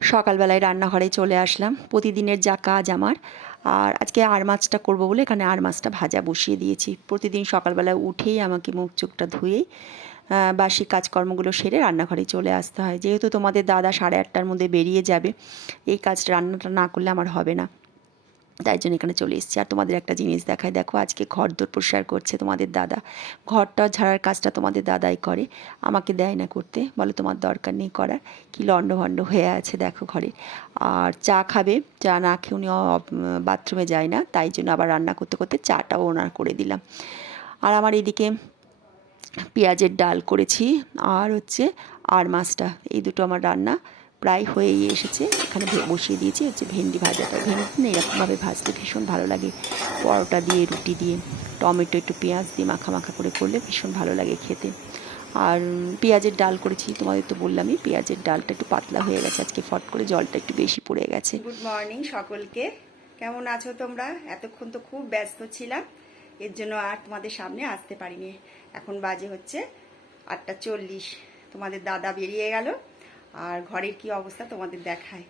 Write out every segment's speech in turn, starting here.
সকালবেলায় রান্নাঘরে চলে আসলাম। প্রতিদিনের যা কাজ আমার, আর আজকে আর মাছটা করব বলে এখানে আর মাছটা ভাজা বসিয়ে দিয়েছি। প্রতিদিন সকালবেলায় উঠেই আমাকে মুখ চোখটা ধুয়েই বাসি কাজকর্মগুলো সেরে রান্নাঘরে চলে আসতে হয়। যেহেতু তোমাদের দাদা সাড়ে আটটার মধ্যে বেরিয়ে যাবে, এই কাজটা রান্নাটা না করলে আমার হবে না। তাই জন্য এখানে চলে এসেছি। আর তোমাদের একটা জিনিস দেখায়, দেখো আজকে ঘর দোর পরিষ্কার করছে তোমাদের দাদা। ঘরটা ঝাড়ার কাজটা তোমাদের দাদাই করে। আমাকে দেয় না করতে। বলে তোমার দরকার নেই করার। কি লণ্ডভণ্ড হয়ে আছে দেখো ঘরে। আর চা খাবে, চা না খেয়ে উনি বাথরুমে যায় না। তাই জন্য আবার রান্না করতে করতে চাটাও ওনার করে দিলাম। আর আমার এদিকে পেঁয়াজের ডাল করেছি। আর হচ্ছে আর মাছটা। এই দুটো আমার রান্না। প্রায় হয়েই এসেছে। এখানে বসিয়ে দিয়েছি, হচ্ছে ভেন্ডি ভাজাটা। ভেন্ডি এরকমভাবে ভাজতে ভীষণ ভালো লাগে পরোটা দিয়ে, রুটি দিয়ে, টমেটো, একটু পেঁয়াজ দিয়ে মাখা মাখা করে করলে ভীষণ ভালো লাগে খেতে। আর পেঁয়াজের ডাল করেছি, তোমাদের তো বললামই, পেঁয়াজের ডালটা একটু পাতলা হয়ে গেছে, আজকে ফট করে জলটা একটু বেশি পড়ে গেছে। গুড মর্নিং সকলকে। কেমন আছো তোমরা? এতক্ষণ তো খুব ব্যস্ত ছিলাম, এর জন্য আর তোমাদের সামনে আসতে পারিনি। এখন বাজে হচ্ছে আটটা চল্লিশ, তোমাদের দাদা বেরিয়ে গেল। আর ঘরের কি অবস্থা তোমাদের দেখায়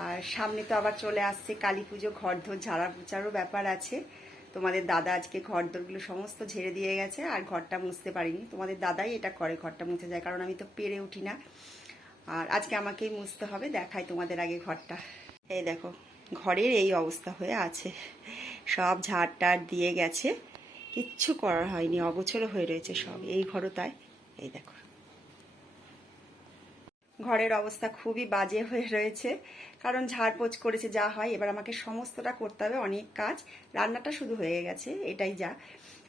আর সামনে তো আবার চলে আসছে কালী পুজো, ঘরদোর, ঝাড়া পোচারও ব্যাপার আছে। তোমাদের দাদা আজকে ঘরদোরগুলো সমস্ত ঝেড়ে দিয়ে গেছে, আর ঘরটা মুছতে পারিনি। তোমাদের দাদাই এটা করে ঘরটা মুছে যায়, কারণ আমি তো পেরে উঠি না। আর আজকে আমাকেই মুছতে হবে, দেখাই তোমাদের আগে ঘরটা। এই দেখো, ঘরের এই অবস্থা হয়ে আছে। সব ঝাড় টাড় দিয়ে গেছে, কিচ্ছু করার হয়নি, অগোছলো হয়ে রয়েছে সব। এই ঘরও তাই। এই দেখো। ঘরের অবস্থা খুবই বাজে হয়ে রয়েছে। কারণ ঝাড়পোছ করেছে, যা হয়, এবার আমাকে সমস্তটা করতে হবে, অনেক কাজ। রান্নাটা শুধু হয়ে গেছে, এটাই যা।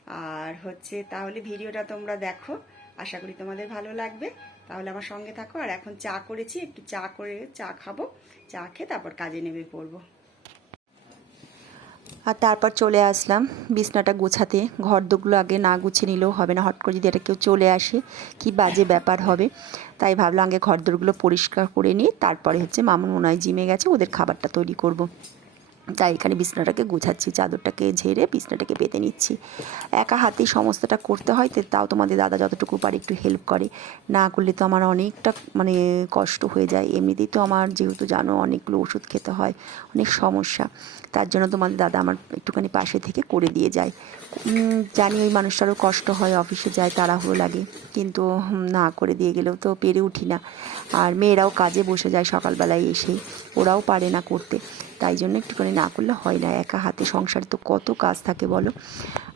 আর হচ্ছে, তাহলে ভিডিওটা তোমরা দেখো। আশা করি তোমাদের ভালো লাগবে। তাহলে আমার সঙ্গে থাকো, আর এখন চা করেছি, একটু চা করে চা খাব, চা খেয়ে তারপর কাজে নেমে পড়ব। আর তারপর চলে আসলাম বিছনাটা গোছাতে ঘর দোগুলো আগে না গুছিয়ে নিলেও হবে না হট করে যদি এটা কেউ চলে আসে, কি বাজে ব্যাপার হবে তাই ভাবলাম আগে ঘর দোরগুলো পরিষ্কার করে নিয়ে তারপরে হচ্ছে মামুন মনে হয় জিমে গেছে, ওদের খাবারটা তৈরি করব। তাই এখানে বিছনাটাকে গোছাচ্ছি, চাদরটাকে ঝেড়ে বিছনাটাকে পেতে নিচ্ছি। একা হাতেই সমস্তটা করতে হয়, তো তাও তোমাদের দাদা যতটুকু পারে একটু হেল্প করে। না করলে তো আমার অনেকটা মানে কষ্ট হয়ে যায়। এমনিতেই তো আমার যেহেতু জানো অনেকগুলো ওষুধ খেতে হয়, অনেক সমস্যা। তার জন্য তোমাদের দাদা আমার একটুখানি পাশে থেকে করে দিয়ে যায়। জানি ওই মানুষটারও কষ্ট হয়, অফিসে যায়, তাড়াহুড়ো লাগে। কিন্তু না করে দিয়ে গেলেও তো পেরে উঠি না। আর মেয়েরাও কাজে বসে যায় সকালবেলায় এসেই ওরাও পারে না করতে। তাই জন্য একটুখানি না করলে হয় না। একা হাতে সংসারে তো কত কাজ থাকে বলো।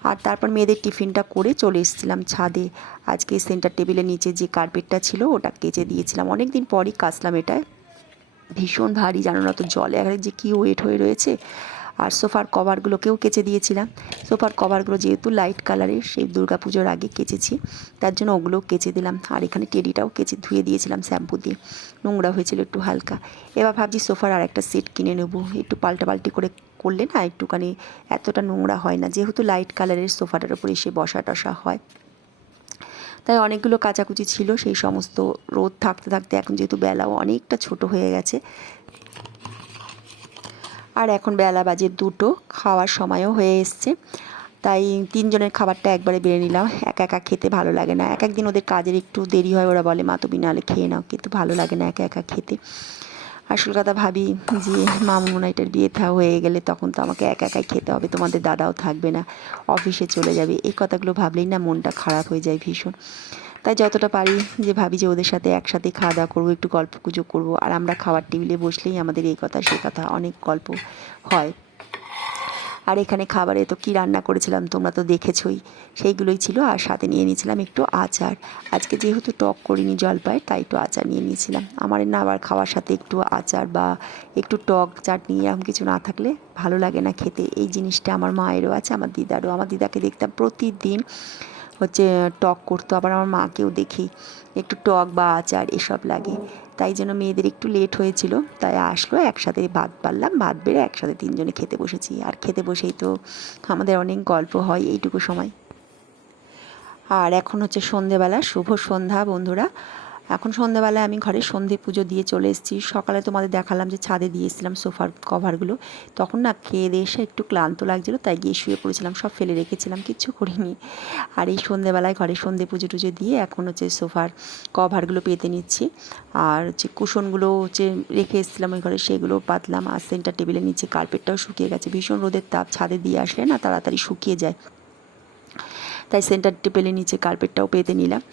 আর তারপর মেয়েদের টিফিনটা করে চলে এসেছিলাম ছাদে। আজকে সেন্টার টেবিলের নিচে যে কার্পেটটা ছিল, ওটা কেচে দিয়েছিলাম। অনেক দিন পরই কাচলাম এটায়। ভীষণ ভারী জানো না তো জলে। এক যে কী ওয়েট হয়ে রয়েছে। আর সোফার কভারগুলোকেও কেচে দিয়েছিলাম। সোফার কভারগুলো যেহেতু লাইট কালারের সেই দুর্গা পুজোর আগে কেচেছি। তার জন্য ওগুলোও কেচে দিলাম। আর এখানে টেডিটাও কেচে ধুয়ে দিয়েছিলাম শ্যাম্পু দিয়ে। নোংরা হয়েছিল একটু হালকা। এবার ভাবছি সোফার আর একটা সেট কিনে নেব। একটু পাল্টা পাল্টি করে করলে না একটুখানি এতটা নোংরা হয় না। যেহেতু লাইট কালারের সোফাটার উপরে এসে বসা টসা হয়। তাই অনেকগুলো কাচাকুচি ছিল। সেই সমস্ত রোদ থাকতে থাকতে এখন যেহেতু বেলাও অনেকটা ছোট হয়ে গেছে। আর এখন বেলা বাজে দুটো, খাওয়ার সময়ও হয়ে এসছে। তাই তিনজনের খাবারটা একবারে বেড়ে নিলাম। একা একা খেতে ভালো লাগে না। এক একদিন ওদের কাজের একটু দেরি হয়, ওরা বলে, মা, তুমি নাহলে খেয়ে নাও। কিন্তু ভালো লাগে না একা একা খেতে। আসল কথা ভাবি যে মামুনাইটার বিয়ে থা, হয়ে গেলে তখন তো আমাকে একা একাই খেতে হবে, তোমাদের দাদাও থাকবে না, অফিসে চলে যাবে। এই কথাগুলো ভাবলেই না মনটা খারাপ হয়ে যায় ভীষণ। তাই যতটা পারি যে ভাবি যে ওদের সাথে একসাথে খাওয়া দাওয়া করব, একটু গল্প গুজব করব। আর আমরা খাওয়ার টেবিলে বসলেই আমাদের এই কথা সে কথা অনেক গল্প হয়। আর এখানে খাবারে তো কী রান্না করেছিলাম তোমরা তো দেখেছই। সেইগুলোই ছিল আর সাথে নিয়ে নিয়েছিলাম একটু আচার। আজকে যেহেতু টক করিনি জলপাই, তাই একটু আচার নিয়ে নিয়েছিলাম। আমার না আবার খাওয়ার সাথে একটু আচার বা একটু টক চাটনি এরকম কিছু না থাকলে ভালো লাগে না খেতে। এই জিনিসটা আমার মায়েরও আছে, আমার দিদারও। আমার দিদাকে দেখতাম প্রতিদিন হচ্ছে টক করতো, আবার আমার মাকেও দেখি। একটু টক বা আচার এসব লাগে। তাই যেন মেয়েদের একটু লেট হয়েছিল, তাই আসলো, একসাথে ভাত পারলাম, ভাত বেড়ে একসাথে তিনজনে খেতে বসেছি। আর খেতে বসেই তো আমাদের অনেক গল্প হয় এইটুকু সময়। আর এখন হচ্ছে সন্ধেবেলা, শুভ সন্ধ্যা বন্ধুরা। এখন সন্ধ্যাবেলায় আমি ঘরে সন্ধে পুজো দিয়ে চলে এসেছি। সকালে তোমাদের দেখালাম যে ছাদে দিয়েছিলাম সোফার কভারগুলো। তখন না খেয়ে দিয়ে এসে একটু ক্লান্ত লাগছিল, তাই গিয়ে শুয়ে পড়েছিলাম, সব ফেলে রেখেছিলাম, কিচ্ছু করিনি। আর এই সন্ধেবেলায় ঘরে সন্ধে পুজো টুজো দিয়ে এখন হচ্ছে সোফার কভারগুলো পেতে নিচ্ছি। আর হচ্ছে কুশনগুলো হচ্ছে রেখে এসেছিলাম ওই ঘরে, সেগুলো পাতলাম। আর সেন্টার টেবিলের নিচে কার্পেটটাও শুকিয়ে গেছে। ভীষণ রোদের তাপ, ছাদে দিয়ে আসলে না তাড়াতাড়ি শুকিয়ে যায়। তাই সেন্টার টেবিলের নিচে কার্পেটটাও পেতে নিলাম।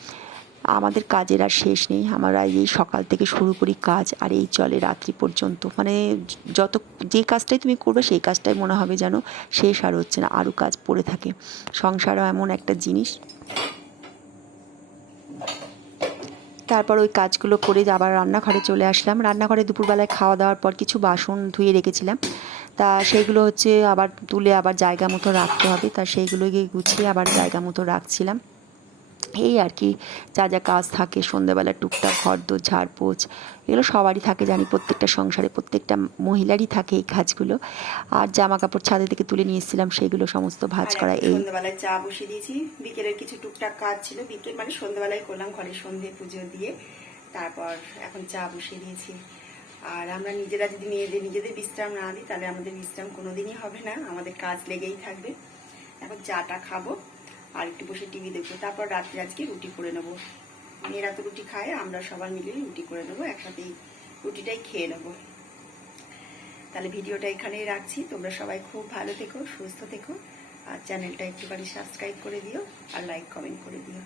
আমাদের কাজের আর শেষ নেই। আমরা এই সকাল থেকে শুরু করি কাজ আর এই চলে রাত্রি পর্যন্ত। মানে যত যে কাজটাই তুমি করবে সেই কাজটাই মনে হবে যেন শেষ আর হচ্ছে না, আরও কাজ পড়ে থাকে। সংসারও এমন একটা জিনিস। তারপর ওই কাজগুলো করে আবার রান্নাঘরে চলে আসলাম। রান্নাঘরে দুপুরবেলায় খাওয়া দাওয়ার পর কিছু বাসন ধুয়ে রেখেছিলাম। তা সেইগুলো হচ্ছে আবার তুলে আবার জায়গা মতো রাখতে হবে। তা সেইগুলোকে গুছিয়ে আবার জায়গা মতো রাখছিলাম। এই আর কি যা যা কাজ থাকে সন্ধ্যাবেলা টুকটাক ঘর দোর ঝাড়পোছ এগুলো সবারই থাকে জানি প্রত্যেকটা সংসারে প্রত্যেকটা মহিলারই থাকে এই কাজগুলো। আর জামা কাপড় ছাদে থেকে তুলে নিয়ে এসেছিলাম সেইগুলো সমস্ত ভাঁজ করা এই সন্ধ্যাবেলায় চা বসিয়ে দিয়েছি বিকেলের কিছু টুকটাক কাজ ছিল বিকেল মানে সন্ধ্যাবেলায় করলাম ঘরে সন্ধে পুজো দিয়ে তারপর এখন চা বসিয়ে দিয়েছি। আর আমরা নিজেরা যদি মেয়েদের নিজেদের বিশ্রাম না দিই তাহলে আমাদের বিশ্রাম কোনোদিনই হবে না আমাদের কাজ লেগেই থাকবে। এখন চাটা খাব আর একটু বসে টিভি দেখব, তারপর রাত্রে আজকে রুটি করে নেব। মেয়েরা তো রুটি খায়, আমরা সবাই মিলে রুটি করে নেব, একসাথেই রুটিটাই খেয়ে নেব। তাহলে ভিডিওটা এখানেই রাখছি, তোমরা সবাই খুব ভালো থেকো, সুস্থ থেকো, আর চ্যানেলটা একটুখানি সাবস্ক্রাইব করে দিও, আর লাইক কমেন্ট করে দিও।